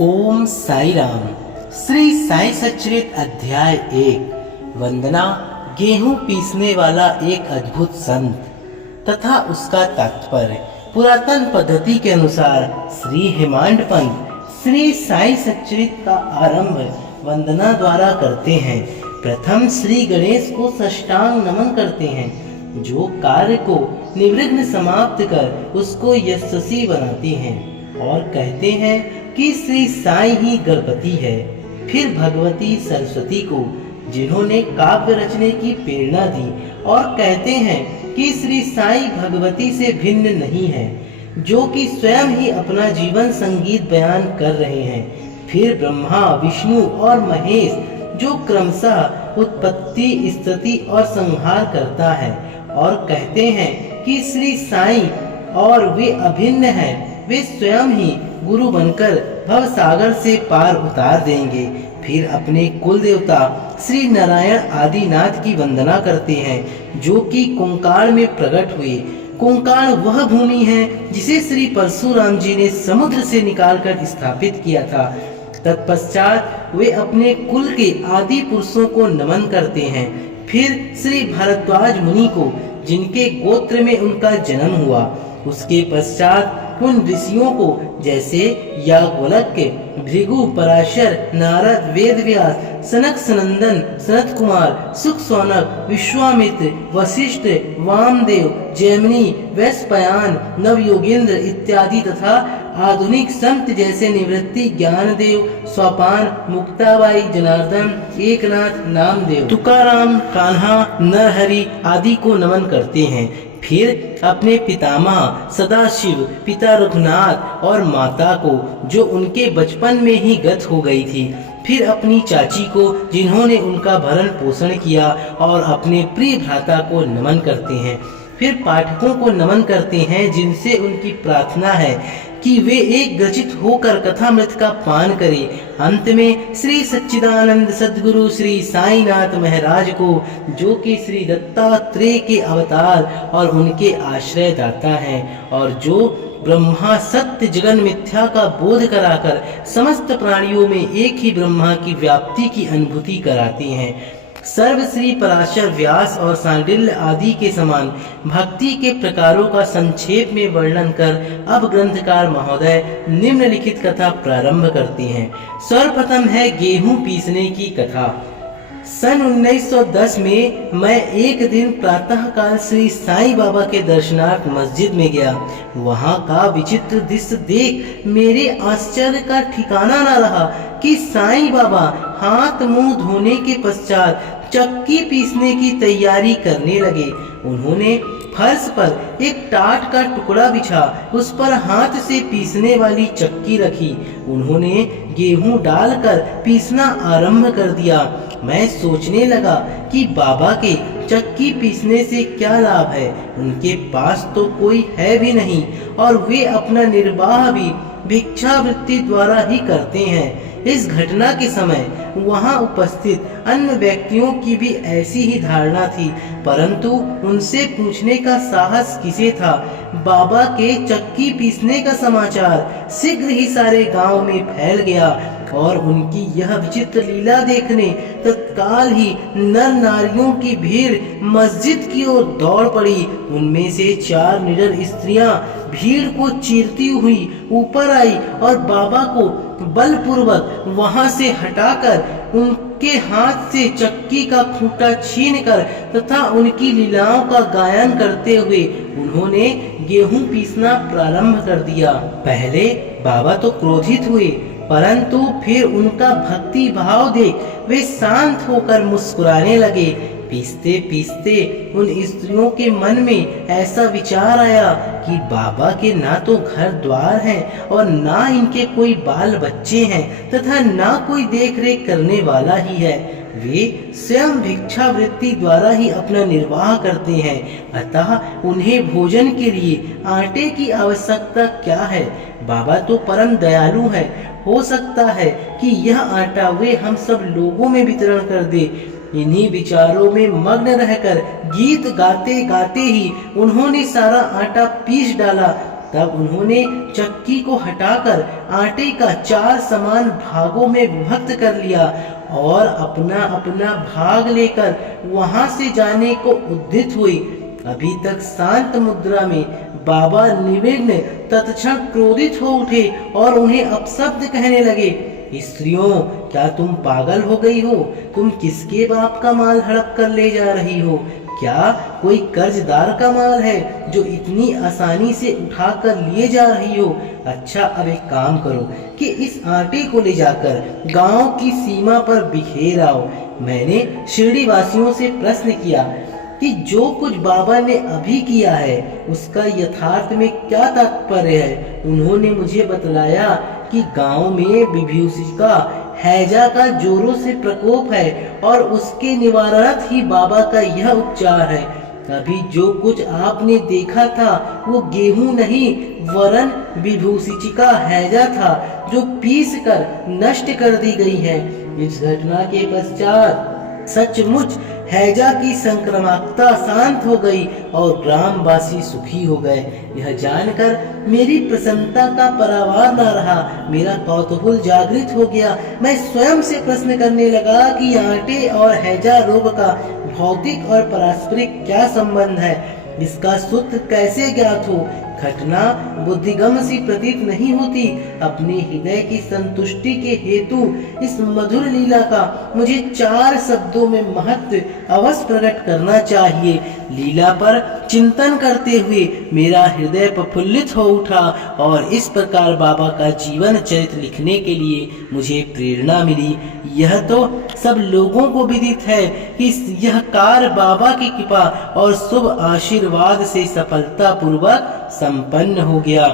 ओम साई राम। श्री साई सच्चरित अध्याय 1। वंदना गेहूं पीसने वाला एक अद्भुत संत तथा उसका तात्पर्य। पुरातन पद्धति के अनुसार श्री हेमांड पंत श्री साई सच्चरित का आरंभ वंदना द्वारा करते हैं। प्रथम श्री गणेश को साष्टांग नमन करते हैं, जो कार्य को निर्विघ्न समाप्त कर उसको यशस्वी बनाते हैं, और कहते हैं कि श्री साई ही गणपति है। फिर भगवती सरस्वती को, जिन्होंने काव्य रचने की प्रेरणा दी, और कहते हैं कि श्री साई भगवती से भिन्न नहीं है, जो कि स्वयं ही अपना जीवन संगीत बयान कर रहे हैं। फिर ब्रह्मा, विष्णु और महेश, जो क्रमशः उत्पत्ति, स्थिति और संहार करता है, और कहते हैं कि श्री साई और वे अभिन्न हैं। वे स्वयं ही गुरु बनकर भव सागर से पार उतार देंगे। फिर अपने कुल देवता श्री नारायण आदिनाथ की वंदना करते हैं, जो कि कुंकाल में प्रकट हुए। कुंकाल वह भूमि है जिसे श्री परशुराम जी ने समुद्र से निकालकर स्थापित किया था। तत्पश्चात वे अपने कुल के आदि पुरुषों को नमन करते हैं। फिर श्री भारद्वाज मुनि को, जिनके गोत्र में उनका जन्म हुआ। उसके पश्चात उन ऋषियों को, जैसे याज्ञवल्क्य, भृगु, पराशर, नारद, वेदव्यास, सनक सनंदन, सनत कुमार, सुख सौनक, विश्वामित्र, वशिष्ठ, वामदेव, जैमिनी, वैशंपायन, नवयोगेंद्र इत्यादि तथा आधुनिक संत जैसे निवृत्ति, ज्ञानदेव, सोपान, मुक्ताबाई, जनार्दन, एकनाथ, नामदेव, तुकाराम, कान्हा, नरहरि आदि को नमन करते हैं। फिर अपने पितामह सदाशिव, पिता रघुनाथ और माता को, जो उनके बचपन में ही गत हो गई थी। फिर अपनी चाची को, जिन्होंने उनका भरण पोषण किया, और अपने प्रिय भ्राता को नमन करते हैं। फिर पाठकों को नमन करते हैं, जिनसे उनकी प्रार्थना है कि वे एक ग्रचित होकर कथामृत का पान करें। अंत में श्री सच्चिदानंद सद्गुरु श्री साईनाथ महाराज को, जो कि श्री दत्तात्रेय के अवतार और उनके आश्रय दाता हैं, और जो ब्रह्मा सत्य जगन मिथ्या का बोध कराकर समस्त प्राणियों में एक ही ब्रह्मा की व्याप्ति की अनुभूति कराते हैं। सर्वश्री पराशर, व्यास और सांडिल्य आदि के समान भक्ति के प्रकारों का संक्षेप में वर्णन कर अब ग्रंथकार महोदय निम्नलिखित कथा प्रारंभ करते हैं। सर्वप्रथम है गेहूं पीसने की कथा। सन 1910 में मैं एक दिन प्रातः काल श्री साईं बाबा के दर्शनार्थ मस्जिद में गया। वहां का विचित्र दृश्य देख मेरे आश्चर्य का ठिकाना न रहा कि साईं बाबा हाथ मुंह धोने के पश्चात चक्की पीसने की तैयारी करने लगे। उन्होंने फर्श पर एक टाट का टुकड़ा बिछा, उस पर हाथ से पीसने वाली चक्की रखी। उन्होंने गेहूं डालकर पीसना आरंभ कर दिया। मैं सोचने लगा कि बाबा के चक्की पीसने से क्या लाभ है। उनके पास तो कोई है भी नहीं, और वे अपना निर्वाह भी भिक्षावृत्ति द्वारा ही करते हैं। इस घटना के समय वहां उपस्थित अन्य व्यक्तियों की भी ऐसी ही धारणा थी, परंतु उनसे पूछने का साहस किसे था। बाबा के चक्की पीसने का समाचार शीघ्र ही सारे गांव में फैल गया, और उनकी यह विचित्र लीला देखने तत्काल ही नर नारियों की भीड़ मस्जिद की ओर दौड़ पड़ी। उनमें से 4 निडर स्त्रियां भीड़ को चीरती हुई ऊपर आई, और बाबा को बलपूर्वक वहां से हटाकर उनके हाथ से चक्की का खूंटा छीनकर तथा उनकी लीलाओं का गायन करते हुए उन्होंने गेहूं पीसना प्रारंभ कर दिया। पहले बाबा तो क्रोधित हुए, परंतु फिर उनका भक्ति भाव देख वे शांत होकर मुस्कुराने लगे। पीसते पीसते उन स्त्रियों के मन में ऐसा विचार आया कि बाबा के ना तो घर द्वार हैं, और ना इनके कोई बाल बच्चे हैं, तथा ना कोई देख रेख करने वाला ही है। वे स्वयं भिक्षावृत्ति द्वारा ही अपना निर्वाह करते हैं, अतः उन्हें भोजन के लिए आटे की आवश्यकता क्या है। बाबा तो परम दयालु है, हो सकता है कि यह आटा वे हम सब लोगों में वितरण कर दे। इन्हीं विचारों में मग्न रहकर गीत गाते गाते ही उन्होंने सारा आटा पीस डाला। तब उन्होंने चक्की को हटाकर आटे का 4 समान भागों में विभक्त कर लिया और अपना अपना भाग लेकर वहां से जाने को उद्यत हुई। अभी तक शांत मुद्रा में बाबा निर्विघ्न तत्क्षण क्रोधित हो उठे और उन्हें अपशब्द कहने लगे। स्त्रियों, क्या तुम पागल हो गई हो? तुम किसके बाप का माल हड़प कर ले जा रही हो? क्या कोई कर्जदार का माल है जो इतनी आसानी से उठा कर लिए जा रही हो? अच्छा, अब एक काम करो कि इस आटे को ले जाकर गांव की सीमा पर बिखेर आओ। मैंने शिरडी वासियों से प्रश्न किया कि जो कुछ बाबा ने अभी किया है उसका यथार्थ में क्या तात्पर्य है। उन्होंने मुझे बतलाया कि गांव में विभूषिका हैजा का जोरों से प्रकोप है और उसके निवारणार्थ ही बाबा का यह उपचार है। अभी जो कुछ आपने देखा था वो गेहूं नहीं वरन विभूषिका हैजा था जो पीस कर नष्ट कर दी गई है। इस घटना के पश्चात सचमुच हैजा की संक्रामकता शांत हो गई और ग्रामवासी सुखी हो गए। यह जानकर मेरी प्रसन्नता का परावार न रहा। मेरा कौतूहल जागृत हो गया। मैं स्वयं से प्रश्न करने लगा कि आटे और हैजा रोग का भौतिक और पारस्परिक क्या संबंध है, इसका सूत्र कैसे ज्ञात हो। घटना बुद्धिगम सी प्रतीत नहीं होती। अपने हृदय की संतुष्टि के हेतु इस मधुर लीला का मुझे 4 शब्दों में महत्व अवश्य प्रकट करना चाहिए। लीला पर चिंतन करते हुए मेरा हृदय प्रफुल्लित हो उठा और इस प्रकार बाबा का जीवन चरित्र लिखने के लिए मुझे प्रेरणा मिली। यह तो सब लोगों को विदित है कि यह कार्य बाबा की कृपा और शुभ आशीर्वाद से सफलता पूर्वक संपन्न हो गया।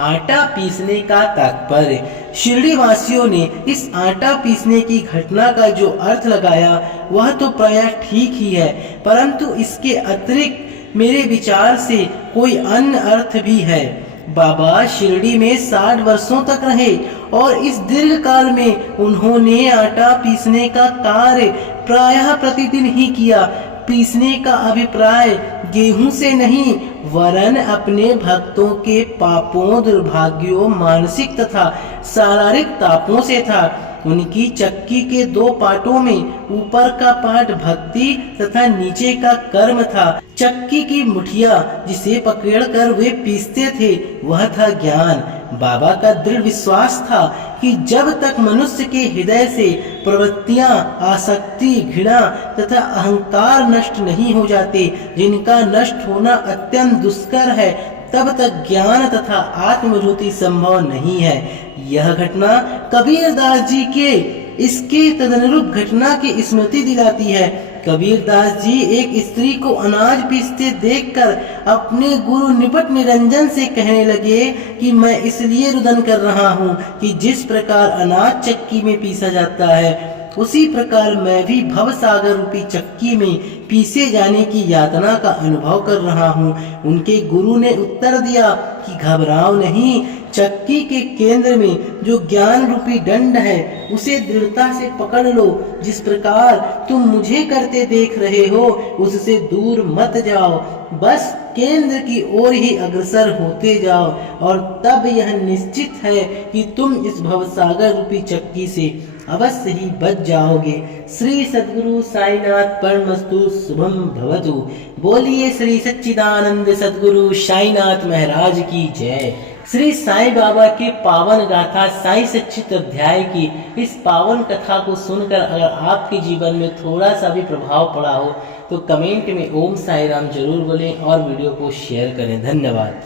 आटा पीसने का तात्पर्य। शिरडी वासियों ने इस आटा पीसने की घटना का जो अर्थ लगाया वह तो प्रायः ठीक ही है, परंतु इसके अतिरिक्त मेरे विचार से कोई अन्य अर्थ भी है। बाबा शिरडी में 60 वर्षों तक रहे और इस दीर्घ काल में उन्होंने आटा पीसने का कार्य प्रायः प्रतिदिन ही किया। पीसने का अभिप्राय गेहूं से नहीं वरन अपने भक्तों के पापों, दुर्भाग्यों, मानसिक तथा शारीरिक तापों से था। उनकी चक्की के 2 पाटों में ऊपर का पाट भक्ति तथा नीचे का कर्म था। चक्की की मुठिया जिसे पकड़कर वे पीसते थे वह था ज्ञान। बाबा का दृढ़ विश्वास था कि जब तक मनुष्य के हृदय से प्रवृत्तियां, आसक्ति, घृणा तथा अहंकार नष्ट नहीं हो जाते, जिनका नष्ट होना अत्यंत दुष्कर है, तब तक ज्ञान तथा आत्मज्योति संभव नहीं है। यह घटना कबीर दास जी के इसके तदनुरूप घटना की स्मृति दिलाती है। कबीर दास जी एक स्त्री को अनाज पीसते देखकर अपने गुरु निपट निरंजन से कहने लगे कि मैं इसलिए रुदन कर रहा हूँ कि जिस प्रकार अनाज चक्की में पीसा जाता है उसी प्रकार मैं भी भव सागर रूपी चक्की में पीसे जाने की यातना का अनुभव कर रहा हूँ। उनके गुरु ने उत्तर दिया कि घबराओ नहीं, चक्की के केंद्र में जो ज्ञान रूपी दंड है उसे दृढ़ता से पकड़ लो। जिस प्रकार तुम मुझे करते देख रहे हो उससे दूर मत जाओ, बस केंद्र की ओर ही अग्रसर होते जाओ और तब यह निश्चित है कि तुम इस भवसागर रूपी चक्की से अवश्य ही बच जाओगे। श्री सद्गुरु साईनाथ परमस्तु शुभम भवतु। बोलिए श्री सच्चिदानंद सद्गुरु साईनाथ महाराज की जय। श्री साईं बाबा के पावन गाथा साई सच्चित अध्याय की इस पावन कथा को सुनकर अगर आपके जीवन में थोड़ा सा भी प्रभाव पड़ा हो तो कमेंट में ओम साई राम जरूर बोलें और वीडियो को शेयर करें। धन्यवाद।